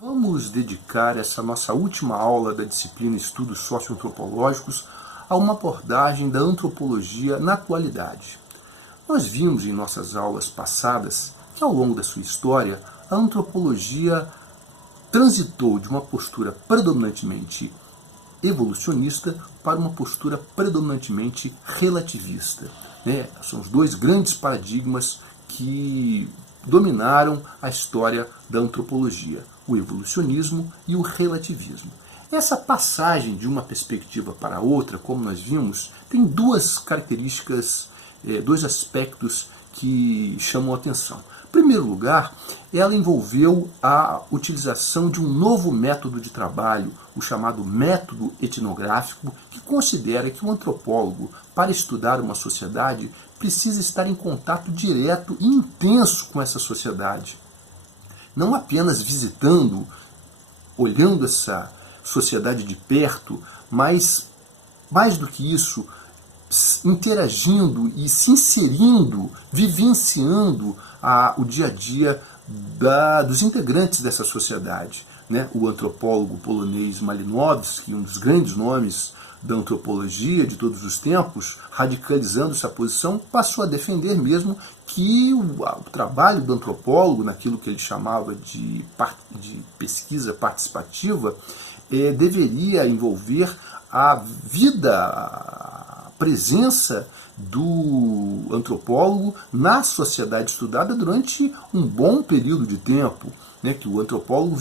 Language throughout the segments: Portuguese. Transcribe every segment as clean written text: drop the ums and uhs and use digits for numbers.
Vamos dedicar essa nossa última aula da disciplina Estudos Socioantropológicos a uma abordagem da antropologia na atualidade. Nós vimos em nossas aulas passadas que, ao longo da sua história, a antropologia transitou de uma postura predominantemente evolucionista para uma postura predominantemente relativista. São os dois grandes paradigmas que dominaram a história da antropologia, o evolucionismo e o relativismo. Essa passagem de uma perspectiva para outra, como nós vimos, tem duas características, dois aspectos que chamam a atenção. Em primeiro lugar, ela envolveu a utilização de um novo método de trabalho, o chamado método etnográfico, que considera que o antropólogo, para estudar uma sociedade, precisa estar em contato direto e intenso com essa sociedade. Não apenas visitando, olhando essa sociedade de perto, mas, mais do que isso, interagindo e se inserindo, vivenciando o dia a dia dos integrantes dessa sociedade. O antropólogo polonês Malinowski, um dos grandes nomes da antropologia de todos os tempos, radicalizando essa posição, passou a defender mesmo que o trabalho do antropólogo, naquilo que ele chamava de pesquisa participativa, deveria envolver a vida, a presença do antropólogo na sociedade estudada durante um bom período de tempo, que o antropólogo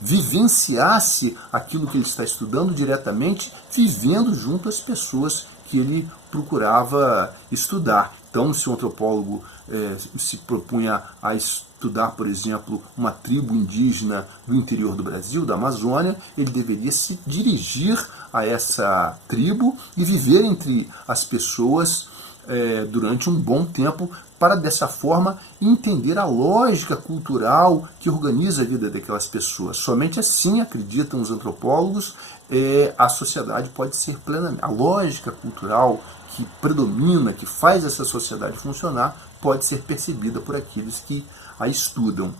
vivenciasse aquilo que ele está estudando diretamente, vivendo junto às pessoas que ele procurava estudar. Então, se o antropólogo se propunha a estudar, por exemplo, uma tribo indígena do interior do Brasil, da Amazônia, ele deveria se dirigir a essa tribo e viver entre as pessoas durante um bom tempo, para dessa forma entender a lógica cultural que organiza a vida daquelas pessoas. Somente assim, acreditam os antropólogos, a sociedade pode ser plenamente... A lógica cultural que predomina, que faz essa sociedade funcionar, pode ser percebida por aqueles que a estudam.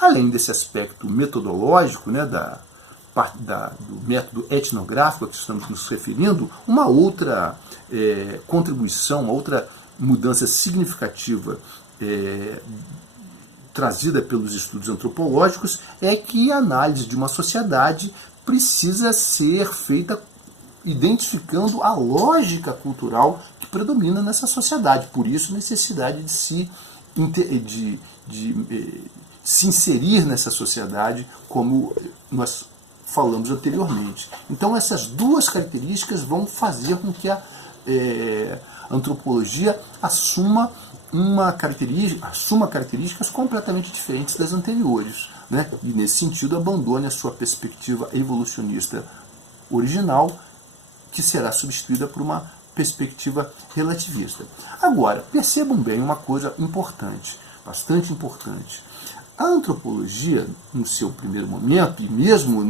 Além desse aspecto metodológico, do método etnográfico a que estamos nos referindo, uma outra contribuição, uma outra mudança significativa trazida pelos estudos antropológicos é que a análise de uma sociedade precisa ser feita identificando a lógica cultural que predomina nessa sociedade. Por isso, a necessidade de se inserir nessa sociedade, como nós falamos anteriormente. Então, essas duas características vão fazer com que a antropologia assuma características completamente diferentes das anteriores, e, nesse sentido, abandone a sua perspectiva evolucionista original, que será substituída por uma perspectiva relativista. Agora, percebam bem uma coisa importante, bastante importante. A antropologia, no seu primeiro momento, e mesmo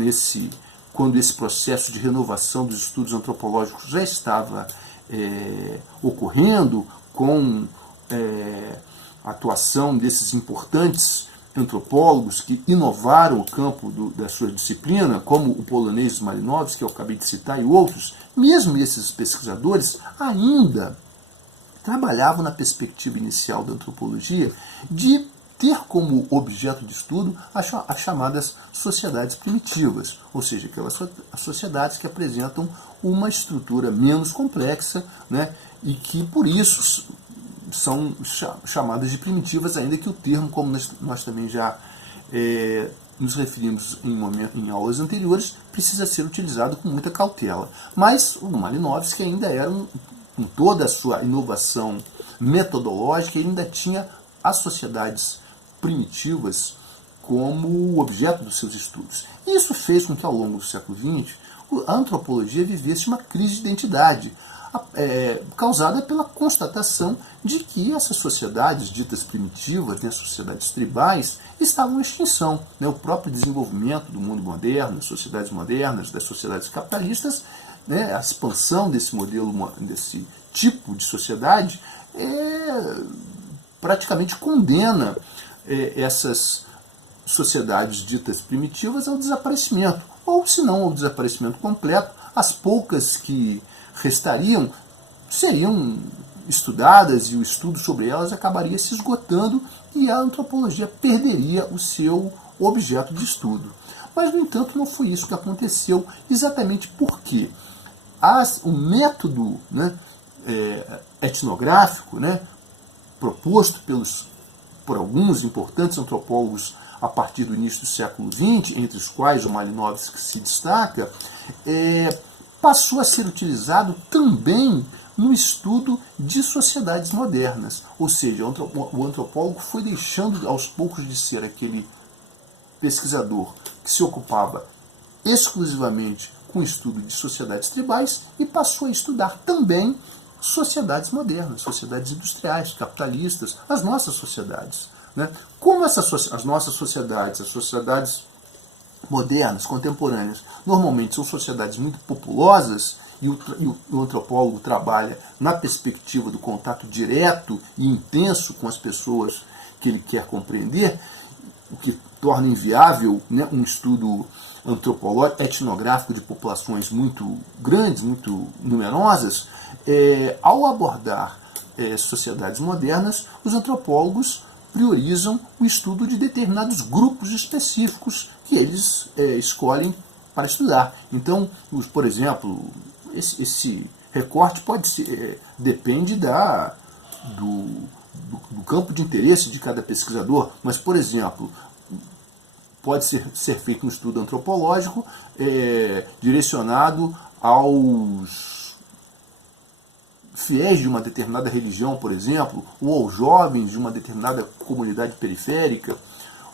quando esse processo de renovação dos estudos antropológicos já estava ocorrendo, com a atuação desses importantes antropólogos que inovaram o campo da sua disciplina, como o polonês Malinowski, que eu acabei de citar, e outros, mesmo esses pesquisadores ainda trabalhavam na perspectiva inicial da antropologia de ter como objeto de estudo as chamadas sociedades primitivas, ou seja, aquelas sociedades que apresentam uma estrutura menos complexa, e que, por isso, são chamadas de primitivas, ainda que o termo, como nós também já nos referimos em aulas anteriores, precisa ser utilizado com muita cautela. Mas o Malinowski ainda era, com toda a sua inovação metodológica, ele ainda tinha as sociedades primitivas como objeto dos seus estudos. Isso fez com que, ao longo do século XX, a antropologia vivesse uma crise de identidade, causada pela constatação de que essas sociedades ditas primitivas, as sociedades tribais, estavam em extinção. O próprio desenvolvimento do mundo moderno, das sociedades modernas, das sociedades capitalistas, a expansão desse modelo, desse tipo de sociedade, praticamente condena essas sociedades ditas primitivas ao desaparecimento, ou se não ao desaparecimento completo, as poucas que restariam seriam estudadas e o estudo sobre elas acabaria se esgotando e a antropologia perderia o seu objeto de estudo. Mas, no entanto, não foi isso que aconteceu, exatamente porque o método, né, etnográfico, né, proposto por alguns importantes antropólogos a partir do início do século XX, entre os quais o Malinowski se destaca, passou a ser utilizado também no estudo de sociedades modernas. Ou seja, o antropólogo foi deixando aos poucos de ser aquele pesquisador que se ocupava exclusivamente com o estudo de sociedades tribais e passou a estudar também sociedades modernas, sociedades industriais, capitalistas, as nossas sociedades. Né? Como as nossas sociedades, as sociedades modernas, contemporâneas, normalmente são sociedades muito populosas e o antropólogo trabalha na perspectiva do contato direto e intenso com as pessoas que ele quer compreender, o que torna inviável, né, um estudo antropológico, etnográfico de populações muito grandes, muito numerosas. Ao abordar sociedades modernas, os antropólogos priorizam o estudo de determinados grupos específicos que eles escolhem para estudar. Então, por exemplo, esse recorte depende do campo de interesse de cada pesquisador, mas, por exemplo, pode ser feito um estudo antropológico direcionado aos fiéis de uma determinada religião, por exemplo, ou aos jovens de uma determinada comunidade periférica,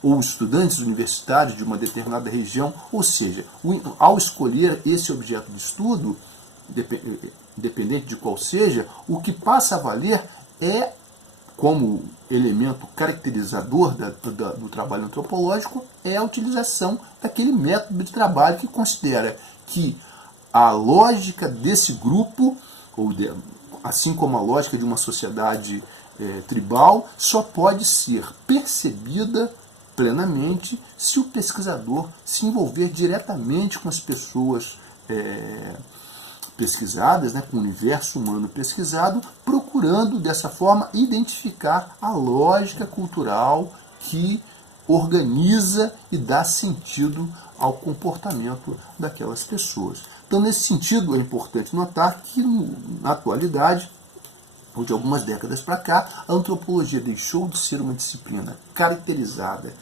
ou estudantes universitários de uma determinada região. Ou seja, ao escolher esse objeto de estudo, independente de qual seja, o que passa a valer como elemento caracterizador do trabalho antropológico, é a utilização daquele método de trabalho que considera que a lógica desse grupo, assim como a lógica de uma sociedade tribal, só pode ser percebida plenamente se o pesquisador se envolver diretamente com as pessoas pesquisadas, né, com o universo humano pesquisado, procurando dessa forma identificar a lógica cultural que organiza e dá sentido ao comportamento daquelas pessoas. Então, nesse sentido, é importante notar que, na atualidade, ou de algumas décadas para cá, a antropologia deixou de ser uma disciplina caracterizada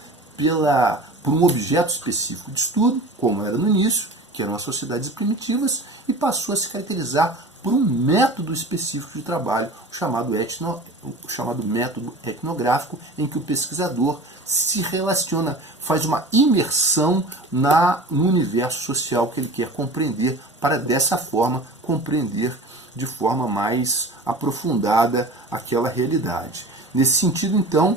por um objeto específico de estudo, como era no início, que eram as sociedades primitivas, e passou a se caracterizar por um método específico de trabalho, o chamado método etnográfico, em que o pesquisador se relaciona, faz uma imersão no universo social que ele quer compreender, para dessa forma compreender de forma mais aprofundada aquela realidade. Nesse sentido, então,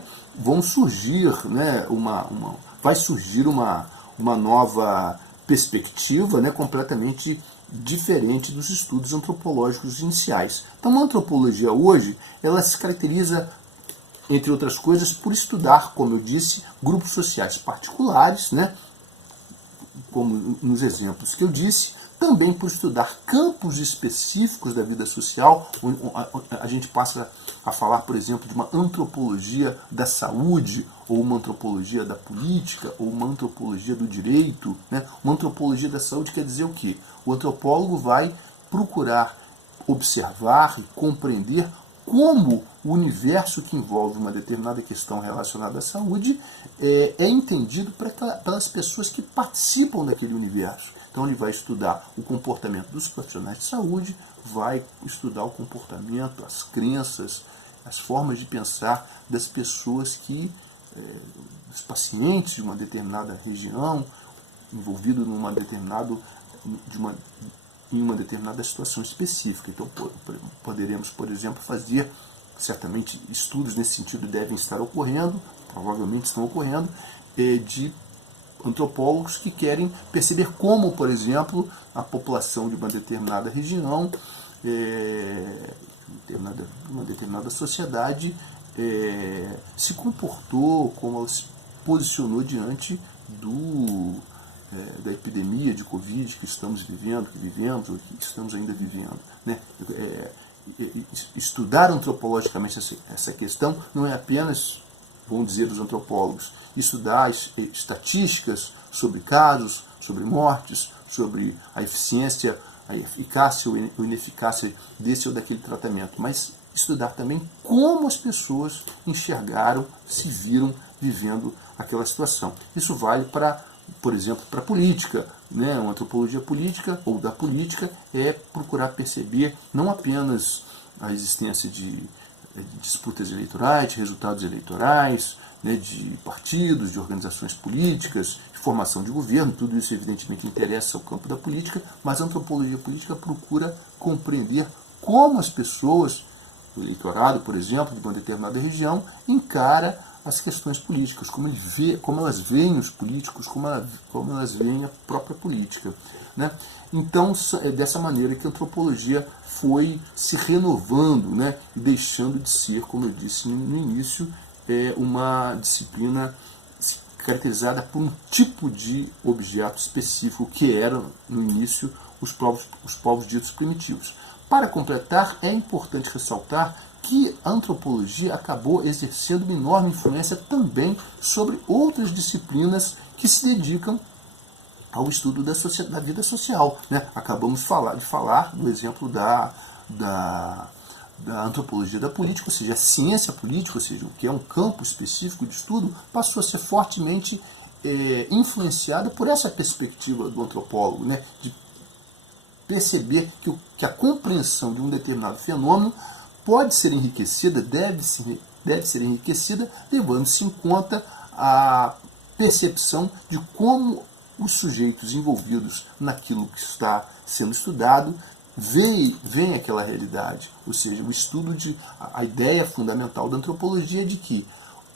vai surgir uma nova perspectiva, né, completamente diferente dos estudos antropológicos iniciais. Então, a antropologia hoje, ela se caracteriza, entre outras coisas, por estudar, como eu disse, grupos sociais particulares, né, como nos exemplos que eu disse, também por estudar campos específicos da vida social. A gente passa a falar, por exemplo, de uma antropologia da saúde, ou uma antropologia da política, ou uma antropologia do direito. Né? Uma antropologia da saúde quer dizer o quê? O antropólogo vai procurar observar e compreender como o universo que envolve uma determinada questão relacionada à saúde é entendido pelas pessoas que participam daquele universo. Então ele vai estudar o comportamento dos profissionais de saúde, vai estudar o comportamento, as crenças, as formas de pensar das pessoas dos pacientes de uma determinada região, envolvidos em uma determinada situação específica. Então poderemos, por exemplo, fazer, certamente estudos nesse sentido devem estar ocorrendo, provavelmente estão ocorrendo, de antropólogos que querem perceber como, por exemplo, a população de uma determinada região, uma determinada sociedade, se comportou, como ela se posicionou diante da epidemia de Covid que estamos vivendo, que vivemos ou que estamos ainda vivendo, né? Estudar antropologicamente essa questão não é apenas, vão dizer os antropólogos, estudar estatísticas sobre casos, sobre mortes, sobre a eficiência, a eficácia ou ineficácia desse ou daquele tratamento, mas estudar também como as pessoas enxergaram, se viram vivendo aquela situação. Isso vale para, por exemplo, para a política, né? Uma antropologia política ou da política é procurar perceber não apenas a existência de disputas eleitorais, de resultados eleitorais, né, de partidos, de organizações políticas, de formação de governo, tudo isso evidentemente interessa ao campo da política, mas a antropologia política procura compreender como as pessoas, o eleitorado, por exemplo, de uma determinada região, encara as questões políticas, como elas veem os políticos, como elas veem a própria política, né? Então, é dessa maneira que a antropologia foi se renovando, né, e deixando de ser, como eu disse no início, uma disciplina caracterizada por um tipo de objeto específico que eram, no início, os povos ditos primitivos. Para completar, é importante ressaltar que a antropologia acabou exercendo uma enorme influência também sobre outras disciplinas que se dedicam ao estudo da vida social, né? Acabamos de falar do exemplo da antropologia da política, ou seja, a ciência política, ou seja, o que é um campo específico de estudo, passou a ser fortemente influenciada por essa perspectiva do antropólogo, né? De perceber que a compreensão de um determinado fenômeno pode ser enriquecida, deve ser enriquecida, levando-se em conta a percepção de como os sujeitos envolvidos naquilo que está sendo estudado veem aquela realidade. Ou seja, o estudo a ideia fundamental da antropologia é de que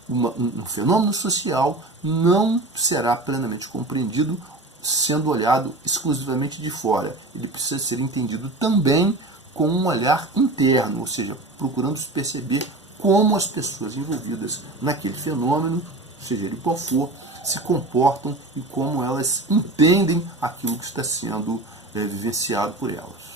um fenômeno social não será plenamente compreendido sendo olhado exclusivamente de fora. Ele precisa ser entendido também com um olhar interno, ou seja, procurando perceber como as pessoas envolvidas naquele fenômeno, seja ele qual for, se comportam e como elas entendem aquilo que está sendo vivenciado por elas.